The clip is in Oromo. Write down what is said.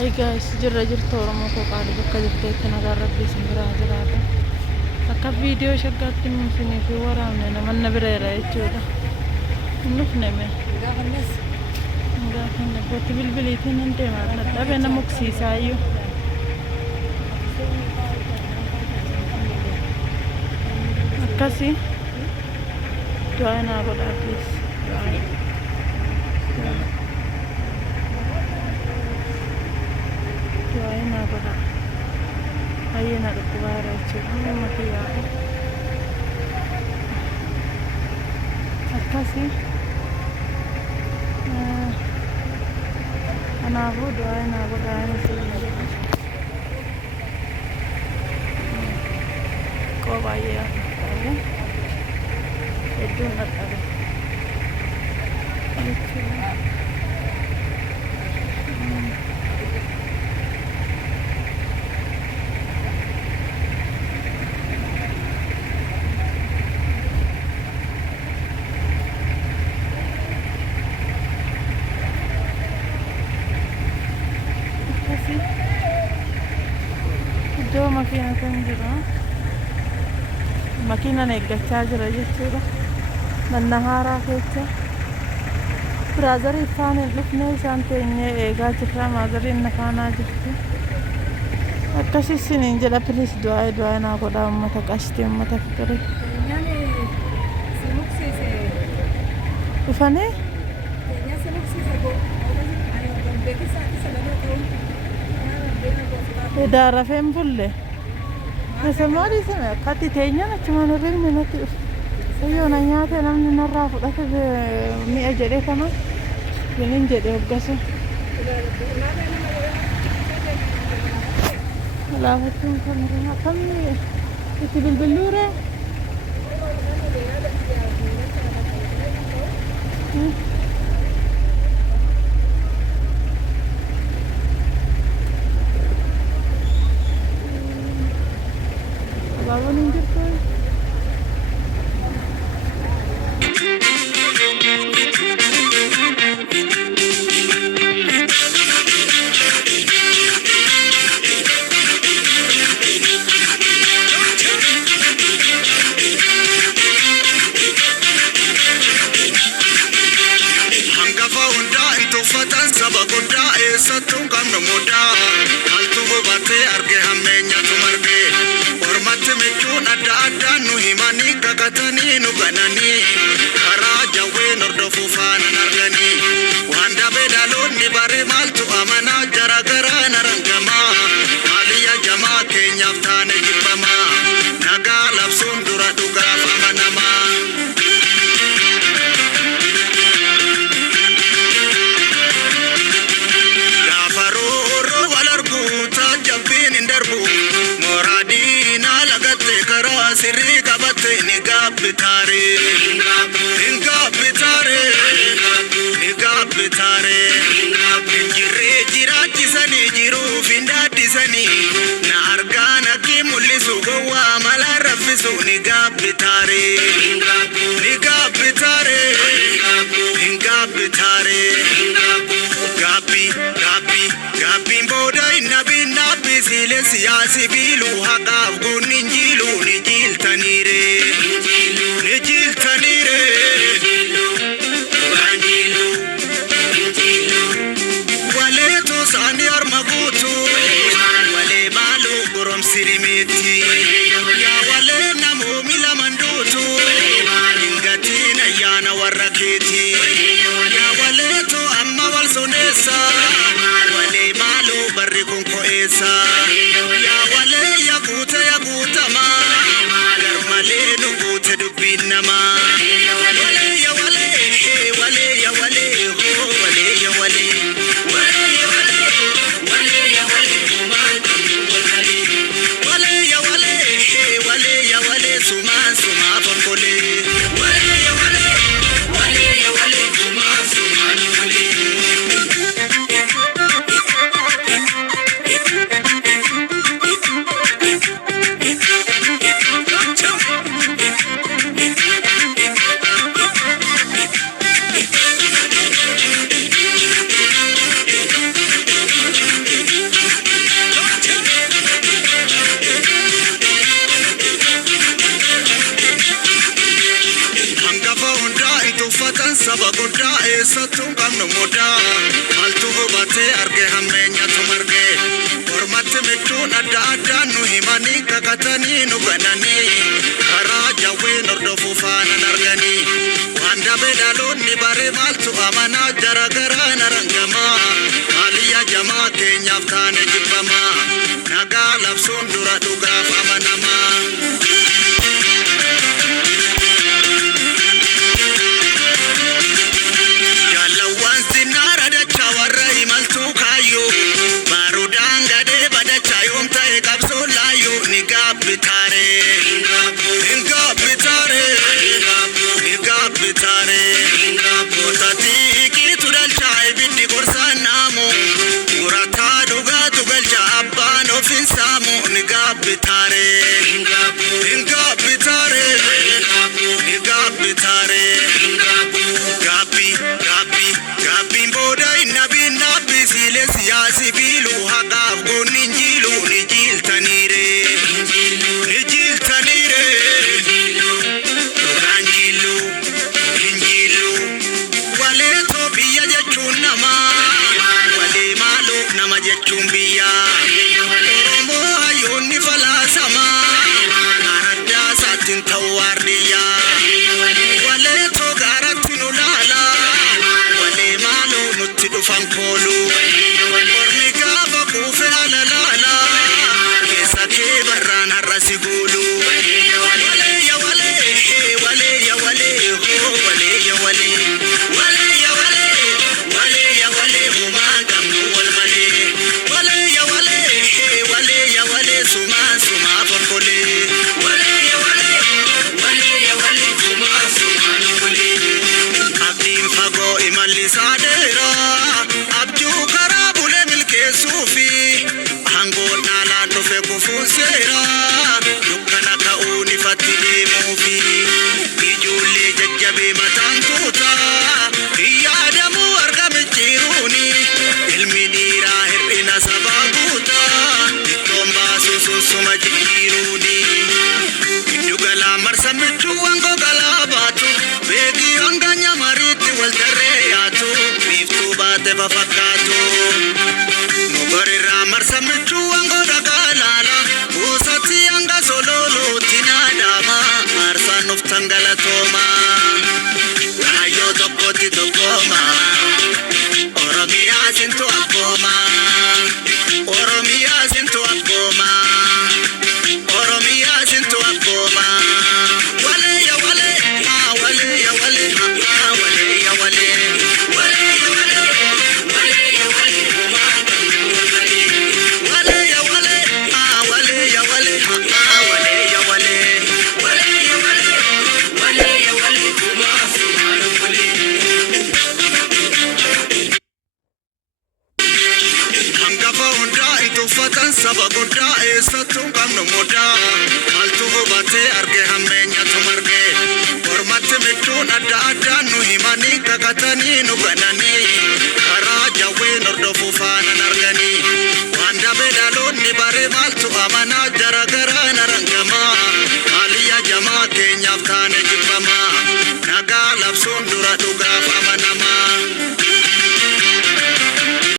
Hey guys, jirra jirtu Oromoo koo qaalii bakka jirteetti nagaa rabbii isin biraa jiraata. Akka viidiyoo shaggaatti nuusinii fi waraabne namanna bireera jechuudha. Hin dhufne mee? Gaafanne booti bilbiliitiin hin deemaa dadhabee na muksiisaa iyyuu. Akkasii du'aa naa godhaa please. Du'aa godhaa. Baay'ee na dhukkubaara jechuudha. Ummati yaa'u. Akkasii kanaafuu du'aa naa godhaa koo baay'ee yaa'u. Hedduun dhadhabe jechuudha. Iddoo makiina kan jiru makiinaan eeggachaa jira jechuudha. Manna haaraa keessa biraazarii faana hin dhufne isaan teenyee eegaa jirra. Maazariin na faanaa jirti. Akkasii isiniin jedha piliis du'aa naa godhaa uummata qashtii uummata fikirii. Dhufanii? Daarafeen bulle. Nasemmoon isime akkatti teenyaan achumaan hirribni natti dhufu. Sayyoona nyaata namni narraa fudhate mi'a jedhee kana giniin jedhe hoggasu. Laafachuun kan akkamni itti bilbiluure. Abaaboon hin jirtu. Siyaasi biilu haqaaf goonni injiilu ni jiltaniire. Walee toosaanii harma guutu walee maaluu goromsi rimeetti. Yaa walee namoomi laman duutu hingatiin ayyaana warra keeti. Yaa walee too amma wal soneessa walee maaluu barri kun ko'eessa. baatee arge hammeenyatu marge ormatti michuun adda addaan nu himanii kakatanii nu gananii karaa jawween hordofuu faanan arganii waan dabee dhaloonni bare maaltu amanaa jaragaraa narangamaa haaliyya jamaa keenyaaf taane jibbamaa nagaa labsuun dura dhugaaf amanamaa. Nagaa labsuun dura dhugaaf